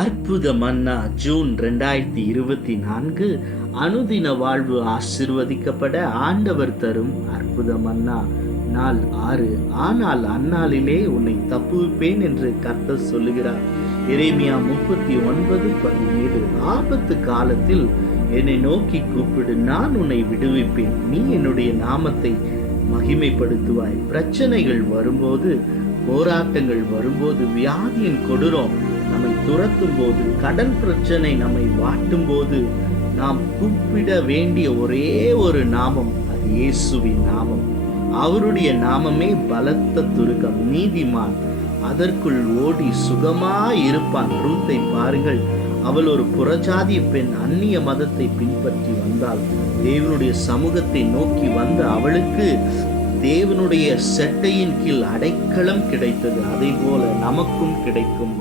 அற்புத மன்னா ஜூன் 2024 அனுதின வாழ்வு ஆசிர்வதிக்கப்பட ஆண்டவர் தரும் அற்புத மன்னா நாள் 6. ஆனால் அந்நாளிலே உன்னை தப்புவிப்பேன் என்று கர்த்தர் சொல்லுகிறார். எரேமியா 39:17. ஆபத்து காலத்தில் என்னை நோக்கி கூப்பிடு, நான் உன்னை விடுவிப்பேன், நீ என்னுடைய நாமத்தை மகிமைப்படுத்துவாய். பிரச்சனைகள் வரும்போது, போராட்டங்கள் வரும்போது, வியாதியின் கொடூரம் நம்மை துரத்தும் போது, கடன் பிரச்சனை நம்மை வாட்டும் போது, நாம் கூப்பிட வேண்டிய ஒரே ஒரு நாமம், அது இயேசுவின் நாமம். அவருடைய நாமமே பலத்த துருகம். நீதிமான் அதற்குள் ஓடி சுகமாய் இருப்பான். ரூத்தை பாருங்கள், அவள் ஒரு புறஜாதி பெண், அந்நிய மதத்தை பின்பற்றி வந்தாள். தேவனுடைய சமூகத்தை நோக்கி வந்த அவளுக்கு தேவனுடைய செட்டையின் கீழ் அடைக்கலம் கிடைத்தது. அதை போல நமக்கும் கிடைக்கும்.